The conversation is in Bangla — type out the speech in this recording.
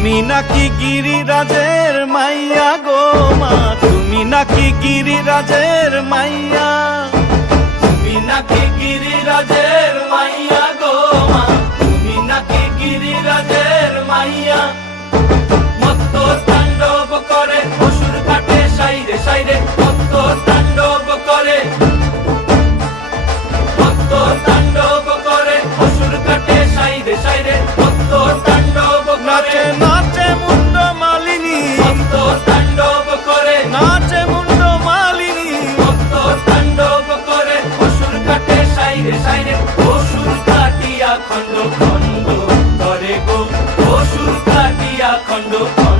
তুমি নাকি গিরিরাজের মাইয়া গো মা, তুমি নাকি গিরিরাজের মাইয়া, তুমি নাকি গিরিরাজের মাইয়া গো মা, তুমি নাকি গিরিরাজের মাইয়া। মত্ত তাণ্ডব করে অসুর কাটে সাইরে সাইরে, মত্ত তাণ্ডব করে, মত্ত তাণ্ডব করে অসুর কাটে সাইরে সাইরে, মত্ত তাণ্ডব করে। নাচে মুন্ড মালিনী, মত্ত তাণ্ডব করে, নাচে মুন্ড মালিনী, মত্ত তাণ্ডব করে অসুর কাটে সাইরে সাইরে, অসুর কাটিয়া খণ্ড খণ্ড করে গো, অসুর কাটিয়া খণ্ড খণ্ড